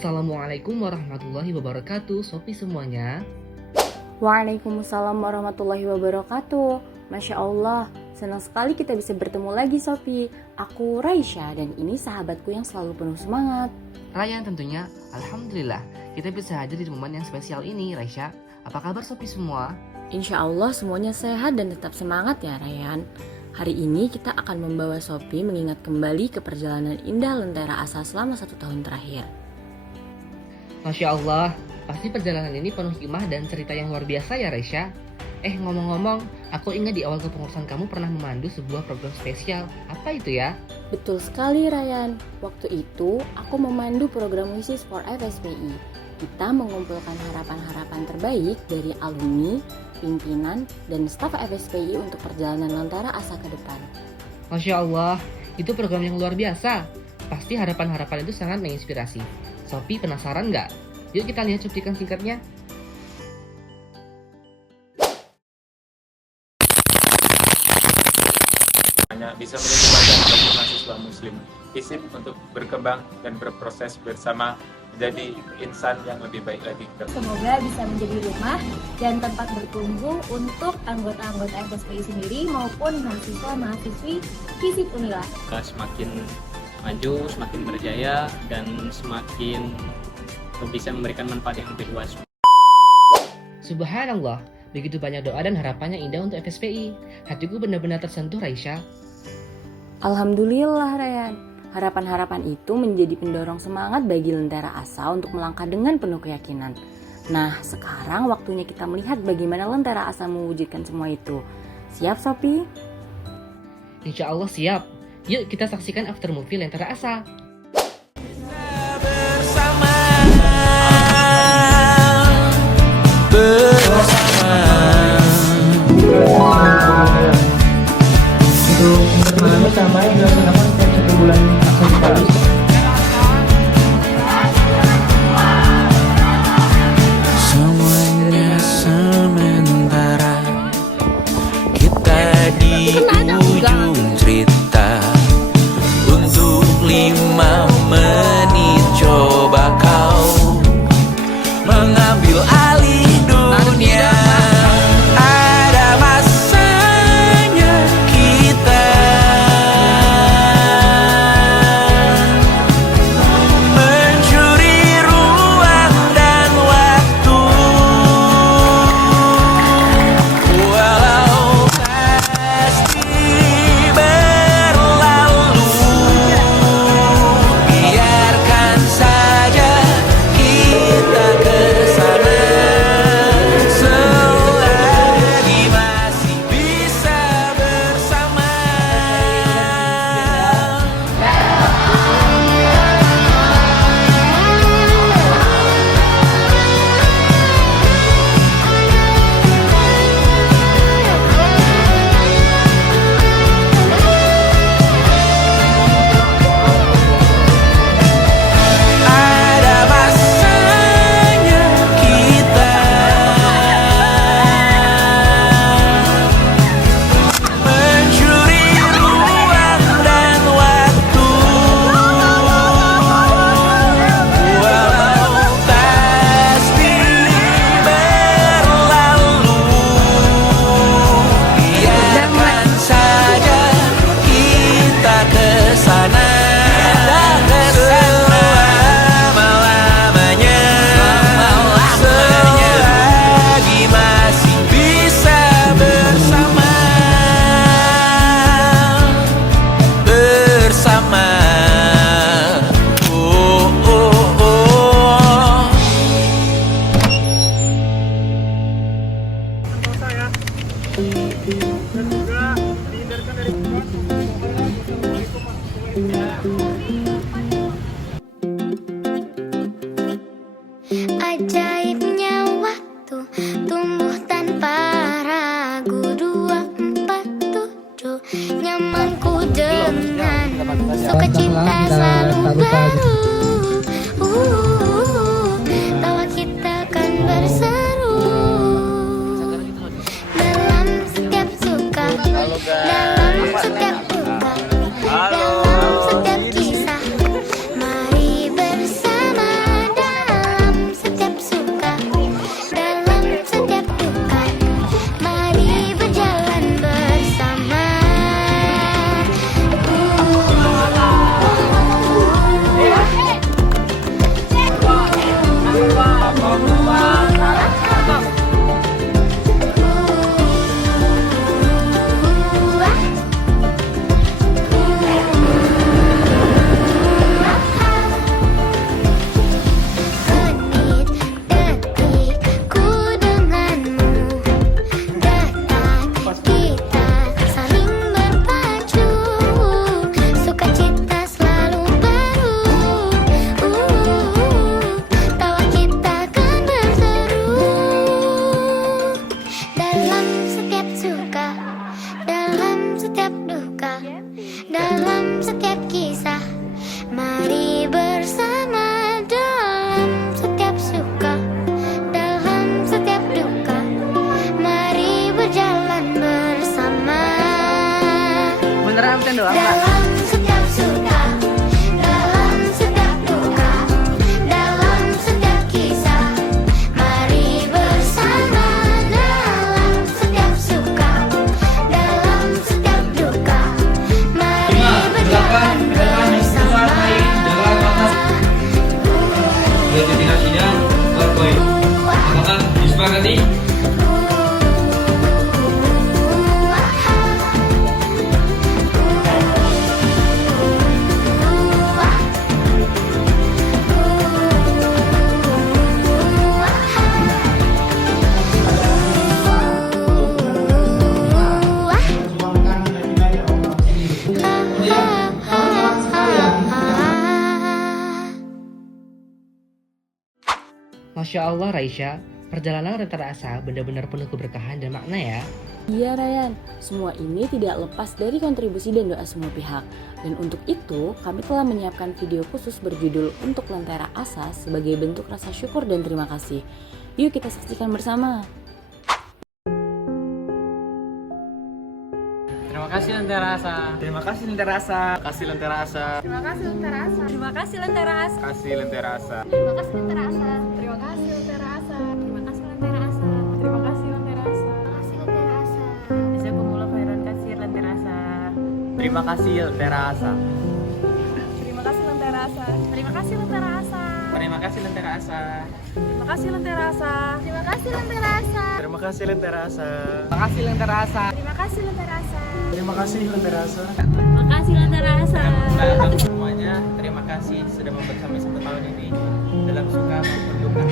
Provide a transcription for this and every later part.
Assalamualaikum warahmatullahi wabarakatuh, Sopi semuanya. Waalaikumsalam warahmatullahi wabarakatuh. Masya Allah, senang sekali kita bisa bertemu lagi Sopi. Aku Raisya dan ini sahabatku yang selalu penuh semangat. Rayan tentunya, Alhamdulillah kita bisa hadir di momen yang spesial ini, Raisya. Apa kabar Sopi semua? Insya Allah semuanya sehat dan tetap semangat ya Rayan. Hari ini kita akan membawa Sopi mengingat kembali ke perjalanan indah Lentera Asa selama 1 tahun terakhir. Masya Allah, pasti perjalanan ini penuh hikmah dan cerita yang luar biasa ya Raisya. Ngomong-ngomong, aku ingat di awal kepengurusan kamu pernah memandu sebuah program spesial. Apa itu ya? Betul sekali Rayan. Waktu itu aku memandu program Wishes for FSPI. Kita mengumpulkan harapan-harapan terbaik dari alumni, pimpinan, dan staf FSPI untuk perjalanan Lentera Asa ke depan. Masya Allah, itu program yang luar biasa. Pasti harapan-harapan itu sangat menginspirasi. Sopi penasaran nggak? Yuk kita lihat cuplikan singkatnya. Bisa menjadi wadah bagi mahasiswa muslim FISIP untuk berkembang dan berproses bersama menjadi insan yang lebih baik lagi. Semoga bisa menjadi rumah dan tempat bertumbuh untuk anggota-anggota FSPI sendiri maupun mahasiswa-mahasiswi FISIP Unila. Semakin maju, semakin berjaya, dan semakin bisa memberikan manfaat yang lebih luas. Subhanallah, begitu banyak doa dan harapannya indah untuk FSPI. Hatiku benar-benar tersentuh Raisya. Alhamdulillah Rayan, harapan-harapan itu menjadi pendorong semangat bagi Lentera Asa untuk melangkah dengan penuh keyakinan. Nah, sekarang waktunya kita melihat bagaimana Lentera Asa mewujudkan semua itu. Siap Sopi? Insya Allah siap. Yuk kita saksikan after movie Lentera Asa. Sampai dilaksanakan setiap 1 bulan sekali. Semuanya sementara, kita di ujung cerita untuk 5 kembali. Masya Allah Raisya, perjalanan Lentera Asa benar-benar penuh keberkahan dan makna ya. Iya Ryan, semua ini tidak lepas dari kontribusi dan doa semua pihak. Dan untuk itu, kami telah menyiapkan video khusus berjudul Untuk Lentera Asa sebagai bentuk rasa syukur dan terima kasih. Yuk kita saksikan bersama. Terima kasih Lentera Asa. Terima kasih Lentera Asa. Terima kasih Lentera Asa. Terima kasih Lentera Asa. Terima kasih Lentera Asa. Kasih Lentera Asa. Terima kasih Lentera Asa. Terima kasih Lentera Asa. Terima kasih Lentera Asa. Terima kasih Lentera Asa. Terima kasih Lentera Asa. Jazakumullah khairan katsir Lentera Asa. Terima kasih Lentera Asa. Terima kasih Lentera Asa. Terima kasih Lentera Asa. Terima kasih Lentera Asa. Terima kasih Lentera Asa. Terima kasih Lentera Asa. Terima kasih Lentera Asa. Terima kasih Lentera Asa. Terima kasih Lentera Asa. Terima kasih Lentera Asa. Terima kasih Lentera Asa. Untuk semuanya, terima kasih sudah membersama 1 tahun ini dalam suka maupun duka.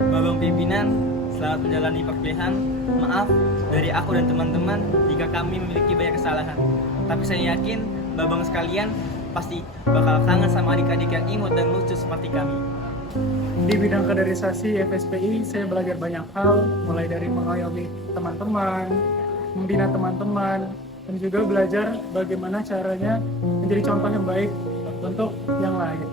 Babang pimpinan, selamat menjalani perkuliahan. Maaf dari aku dan teman-teman jika kami memiliki banyak kesalahan. Tapi saya yakin babang sekalian pasti bakal kangen sama adik-adik yang imut dan lucu seperti kami. Di bidang kaderisasi FSPI, saya belajar banyak hal, mulai dari mengayomi teman-teman, membina teman-teman, dan juga belajar bagaimana caranya menjadi contoh yang baik untuk yang lain.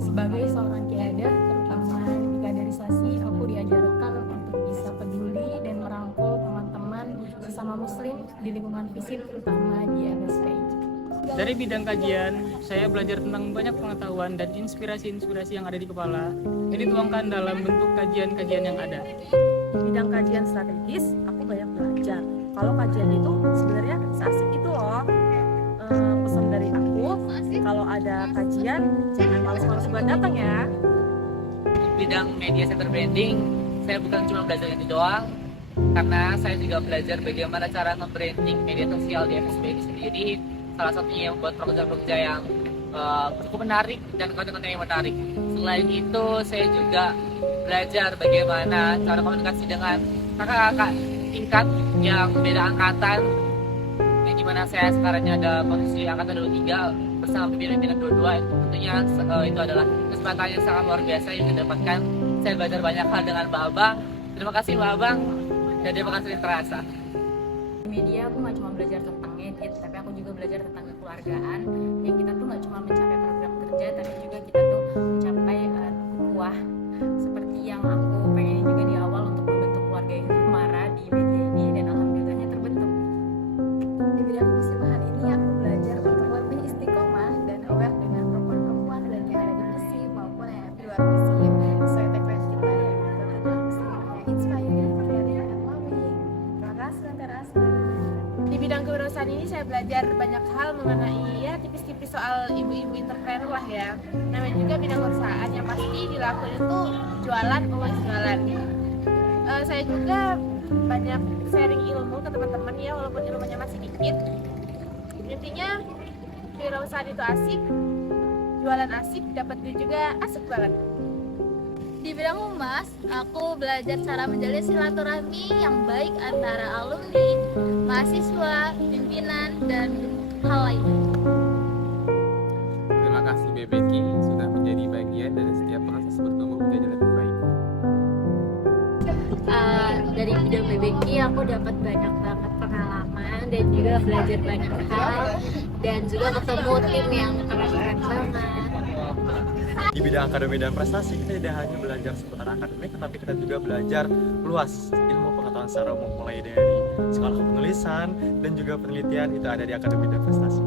Sebagai seorang kiadah, terutama di kaderisasi, aku diajarkan untuk bisa peduli dan merangkul teman-teman sesama muslim di lingkungan FISIP, terutama di FSPI. Dari bidang kajian, saya belajar tentang banyak pengetahuan dan inspirasi-inspirasi yang ada di kepala yang dituangkan dalam bentuk kajian-kajian yang ada. Bidang kajian strategis, aku banyak belajar. Kalau kajian itu sebenarnya seasik itu loh. Pesan dari aku, kalau ada kajian jangan malas-malas buat datang ya. Bidang media center branding, saya bukan cuma belajar ini doang, karena saya juga belajar bagaimana cara nge-branding media sosial di FSPI itu sendiri. Salah satunya yang membuat program-program yang cukup menarik dan konten-konten yang menarik. Selain itu, saya juga belajar bagaimana cara komunikasi dengan kakak-kakak tingkat yang beda angkatan, yang dimana saya sekarang ada posisi angkatan 23 bersama pimpinan 22. Tentunya itu adalah kesempatan yang sangat luar biasa yang saya dapatkan. Saya belajar banyak hal dengan Mbak Abang. Terima kasih Mbak Abang, dan terima kasih terasa. Di media aku nggak cuma belajar tentang edit, tapi aku juga belajar tentang kekeluargaan. Yang kita tuh nggak cuma mencapai program kerja, tapi juga kita tuh mencapai ukhuwah. Seperti yang aku pengen juga di awal untuk membentuk keluarga yang cemara di media ini, dan alhamdulillahnya terbentuk. Di bidang muslimahan ini aku belajar untuk lebih istiqomah dan aware dengan perempuan-perempuan dan yang ada di FISIP maupun yang di luar FISIP. Sesuai tagline kita yang adalah muslimah yang inspiring, caring, and loving. Terima kasih Lentera Asa. Di bidang kewirausahaan ini saya belajar banyak hal mengenai ya tipis-tipis soal ibu-ibu entrepreneur lah ya. Namanya juga bidang perusahaan yang pasti dilakukan itu jualan, always jualan. Saya juga banyak sharing ilmu ke teman-teman ya, walaupun ilmunya masih dikit. Intinya kewirausahaan itu asik, jualan asik, dapat duit juga asik banget. Di bidang humas, aku belajar cara menjalin silaturahmi yang baik antara alumni, mahasiswa, pimpinan, dan hal lainnya. Terima kasih BBK sudah menjadi bagian dari setiap proses bertumbuh menjadi lebih baik. Dari bidang BBK aku dapat banyak banget pengalaman dan juga belajar banyak hal dan juga ketemu tim yang keren-keren banget. Di bidang akademi dan prestasi, kita tidak hanya belajar seputar akademik, tetapi kita juga belajar luas ilmu pengetahuan secara umum, mulai dari sekolah penulisan dan juga penelitian itu ada di akademi dan prestasi.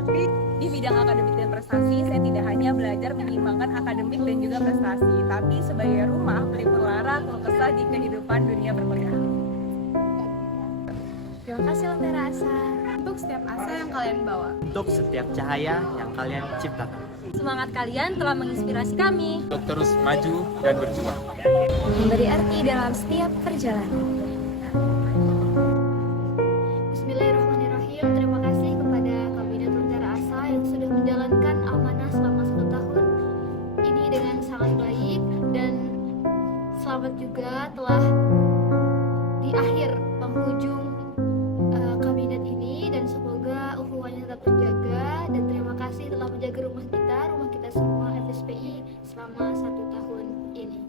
Tapi di bidang akademik dan prestasi, saya tidak hanya belajar menyeimbangkan akademik dan juga prestasi, tapi sebagai rumah pelipur lara keluh kesah di kehidupan dunia perkuliahan. Terima kasih Lentera Asa untuk setiap asa yang kalian bawa. Untuk setiap cahaya yang kalian ciptakan. Semangat kalian telah menginspirasi kami untuk terus maju dan berjuang. memberi arti dalam setiap perjalanan. Bismillahirrahmanirrahim. Terima kasih kepada Kabinet Lentera Asa yang sudah menjalankan amanah selama 1 tahun ini dengan sangat baik, dan selamat juga telah di akhir penghujung kabinet ini, dan semoga ukhuwahnya tetap terjaga, dan terima kasih telah menjaga rumah kita semua FSPI selama 1 tahun ini.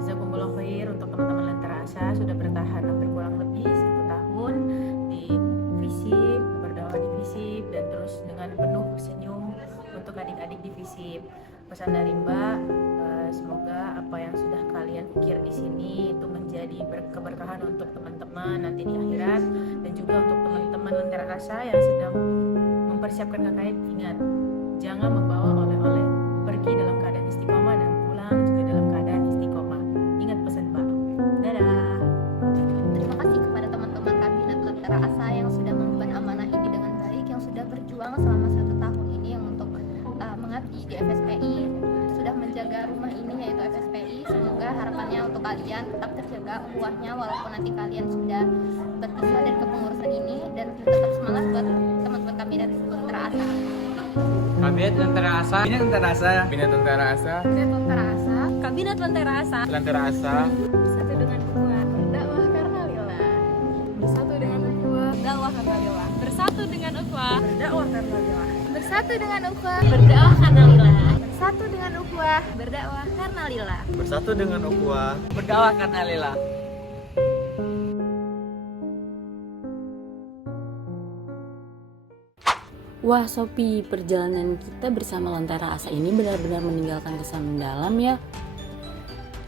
Jazakumullah khair untuk teman-teman Lentera Asa sudah bertahan hampir kurang lebih 1 tahun di FISIP, berdakwah di FISIP, dan terus dengan penuh senyum untuk adik-adik di FISIP. Pesan dari Mbak, semoga apa yang sudah kalian ukir di sini itu menjadi keberkahan untuk teman-teman nanti di akhirat, dan juga untuk teman-teman Lentera Asa yang sedang mempersiapkan KKN. Ingat, jangan membawa oleh-oleh pergi dalam keadaan istiqomah dan pulang juga dalam keadaan istiqomah. Ingat pesan Mbak. Dadah. Terima kasih kepada teman-teman Kabinet Lentera Asa yang sudah mengemban amanah ini dengan baik, yang sudah berjuang selama 1 tahun ini yang untuk mengabdi di FSPI, sudah menjaga rumah ini yaitu FSPI. Semoga harapannya untuk kalian tetap terjaga ukhuwahnya walaupun nanti kalian sudah berpisah dari kepengurusan ini, dan tetap semangat buat teman-teman Kabinet Lentera Asa. Kabinet Lentera Asa. Kabinet Lentera Asa. Kabinet Lentera Asa. Kabinet Lentera Asa. Kabinet Lentera Asa Lentera Asa. Bersatu dengan ukhuwah, berdakwah karena lillah. Bersatu dengan ukhuwah, berdakwah karena lillah. bersatu dengan ukhuwah, Berdakwah karena lillah. Bersatu dengan ukhuwah, berdakwah karena lillah. bersatu dengan ukhuwah, berdakwah karena lillah. Bersatu dengan ukhuwah, berdakwah karena lillah. Wah Sopi, perjalanan kita bersama Lentera Asa ini benar-benar meninggalkan kesan mendalam ya.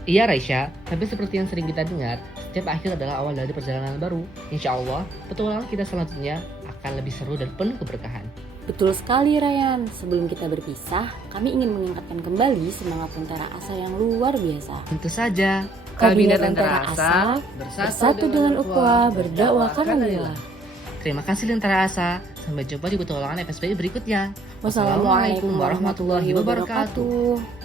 Iya Raisya, tapi seperti yang sering kita dengar, setiap akhir adalah awal dari perjalanan baru. Insya Allah, petualangan kita selanjutnya akan lebih seru dan penuh keberkahan. Betul sekali Ryan, sebelum kita berpisah, kami ingin mengingatkan kembali semangat Lentera Asa yang luar biasa. Tentu saja, Kabinet Lentera Asa, bersatu dengan ukhuwah, berdakwah karena lillah. Terima kasih Lentera Asa, sampai jumpa di petualangan FSPI berikutnya. Wassalamualaikum warahmatullahi wabarakatuh.